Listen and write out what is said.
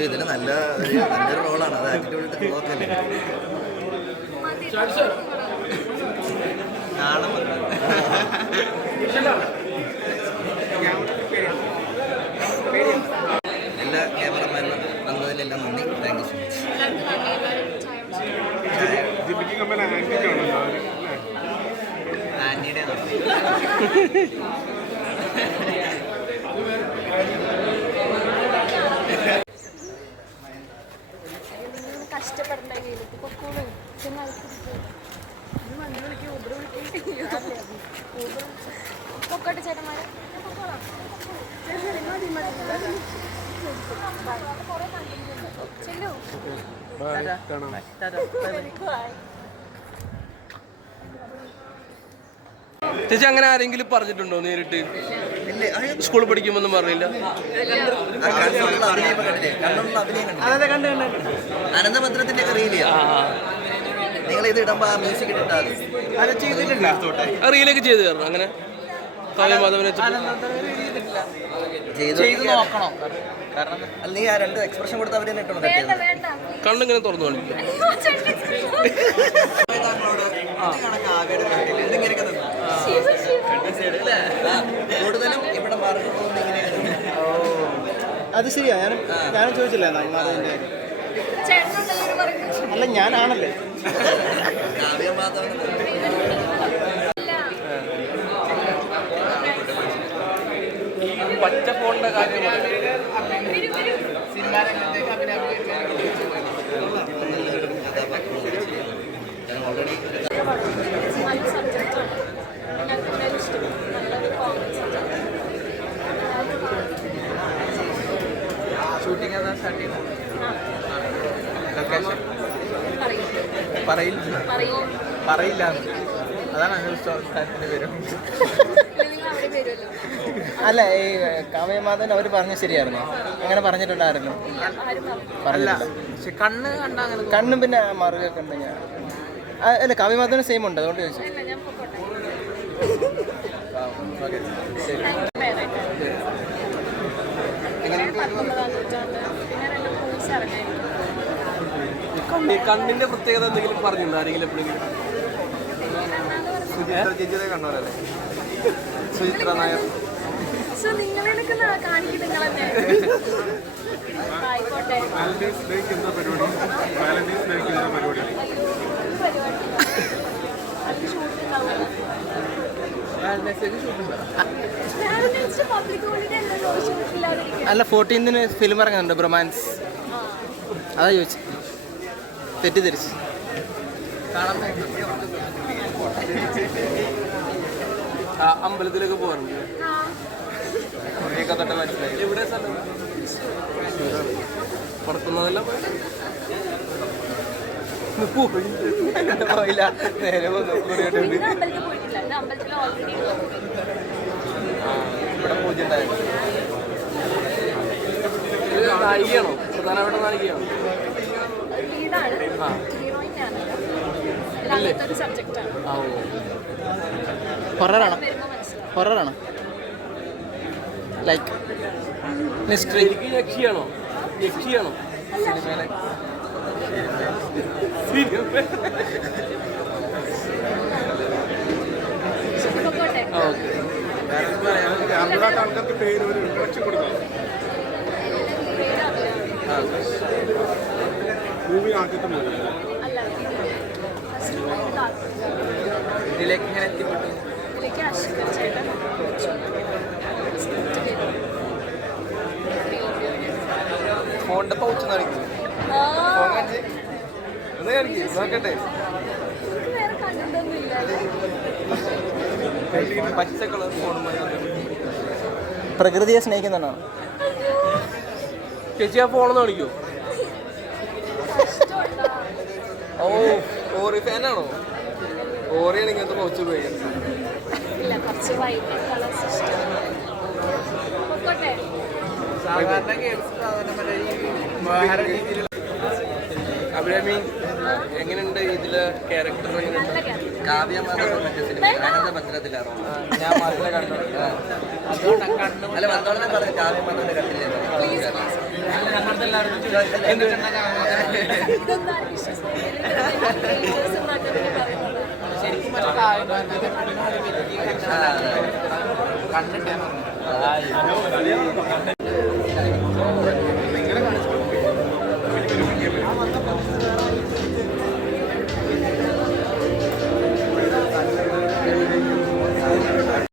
ഇതിന് നല്ല നല്ലൊരു റോളാണ് അത് ആറ്റിറ്റ്യൂഡ് എല്ലാ ക്യാമറമാനും വന്നതിലെല്ലാം നന്ദി. താങ്ക് യു സോ മച്ച് ആന്റിയുടെ നന്ദി. ആന്റിയുടെ പൊക്കോട്ടെ ചേട്ടന്മാരെ. ചെല്ലു. ചേച്ചി അങ്ങനെ ആരെങ്കിലും പറഞ്ഞിട്ടുണ്ടോ നേരിട്ട്? സ്കൂളിൽ പഠിക്കുമെന്നും പറഞ്ഞില്ല. അനന്തപത്രത്തിന്റെ അഭിനയം നിങ്ങൾ ഇത് ഇടുമ്പോ ആ മ്യൂസിക് ഇട്ടിട്ടാൽ റീലൊക്കെ ചെയ്ത് തരണം അങ്ങനെ? മാധവനെ ചെയ്തു നോക്കണം. കാരണം നീ ആ രണ്ട് എക്സ്പ്രഷൻ കൊടുത്ത് അവരെ ഇട്ടോണം കണ്ണിങ്ങനെ തുറന്നു കൂടുതലും ഇവിടെ മാർക്ക് ഇങ്ങനെയാണ് അത് ശരിയാ ഞാനും ഞാനും ചോദിച്ചില്ല അല്ല ഞാനാണല്ലേ. പച്ച ഫോണിന്റെ കാര്യം ഷൂട്ടിംഗ് ഏതാ സ്റ്റാർട്ട് ചെയ്യുന്നത് ലൊക്കേഷൻ പറയില്ല. പറയും? പറയില്ല. അതാണ് അങ്ങനെ സ്ഥലത്തിന്റെ പേരും. അല്ല ഈ കാവ്യമാധവൻ അവർ പറഞ്ഞ ശരിയായിരുന്നു? അങ്ങനെ പറഞ്ഞിട്ടുണ്ടായിരുന്നു? അല്ല. പക്ഷെ കണ്ണ് കണ്ട അങ്ങനെ കണ്ണും പിന്നെ മറുകൊക്കെ ഉണ്ട് ഞാൻ. അല്ല കാവ്യമാധവന് സെയിം ഉണ്ട്. അതുകൊണ്ട് ചോദിച്ചു. ഇല്ല ഞാൻ പൊക്കോട്ടെ ഓക്കെ ശരി ഞാൻ പത്തൊമ്പതാം നൂറ്റാണ്ട് പിന്നെ രണ്ട് മൂവീസ് ഇറങ്ങായിരുന്നു കണ്ണി കണ്ണിന്റെ പ്രത്യേകത എന്തെങ്കിലും പറഞ്ഞിട്ടുണ്ടോ? ആരെങ്കിലും എപ്പോഴെങ്കിലും? സുചിത്ര ചേച്ചിയുടെ കണ്ണൂരല്ലേ? സുചിത്ര നായർ. വാലന്റൈൻസ് ഡേക്ക് എന്താ പരിപാടി വാലന്റൈൻസ് ഡേക്ക് എന്താ പരിപാടി. അല്ല ഫോർട്ടീൻത്തിന് ഫിലിം ഇറങ്ങുന്നുണ്ട് ബ്രൊമാൻസ് അതാ ചോദിച്ചു. തെറ്റിദ്ധരിച്ചു. ആ, അമ്പലത്തിലൊക്കെ പോകാറുണ്ട്. ഒക്കെ തൊട്ട് മനസ്സിലായി. എവിടെ സ്ഥലം? പുറത്തുനിന്നെല്ലാം പോയി. പോയില്ല. നേരെ വന്നു. ഇവിടെ പൂജ ഉണ്ടായിരുന്നു. നായികയാണോ? പ്രധാനപ്പെട്ട നായികയാണോ? ഹൊററാണോ ഹൊററാണോ ലൈക്ക് മിസ്റ്ററി യക്ഷിയാണോ? യക്ഷിയാണോ? ആൾക്കാർക്ക് പേര് ഒരു ഇൻട്രൊഡക്ഷൻ കൊടുക്കാം. മൂവി ആദ്യത്തെ മൂവി അല്ല ഫസ്റ്റ് ഇതിലേക്ക് ഇങ്ങനെ എത്തിപ്പെട്ടു. ഇതിലേക്ക് അശ്വിൻ ചേട്ടൻ സ്ക്രിപ്റ്റ് ചെയ്തു ഫോണിന്റെ പൗച്ച് കാണിക്കും ഫോൺ കാണിച്ച്. ഒന്ന് കാണിക്കും നോക്കട്ടെ. വേറെ കണ്ടൊന്നും പച്ച കളർ ഫോൺ പ്രകൃതിയെ സ്നേഹിക്കുന്നുണ്ടോ ചേച്ചി ആ ഫോണെന്ന് കാണിക്കോ? ഓറി ഫാനാണോ? ഓറിയാണ് ഇങ്ങനത്തെ ഉപയോഗിക്കുന്നത് കുറച്ച് രീതിയിലുള്ള അഭിരാമി എങ്ങനെയുണ്ട് ഇതിൽ ക്യാരക്ടർ അനന്തഭദ്രത്തിലാണോ ഞാൻ മാത്രമേ കണ്ടു അല്ല വന്നോളെ പറഞ്ഞു കാവ്യ കണ്ടില്ല? കണ്ടില്ലേ കണ്ടിട്ടേ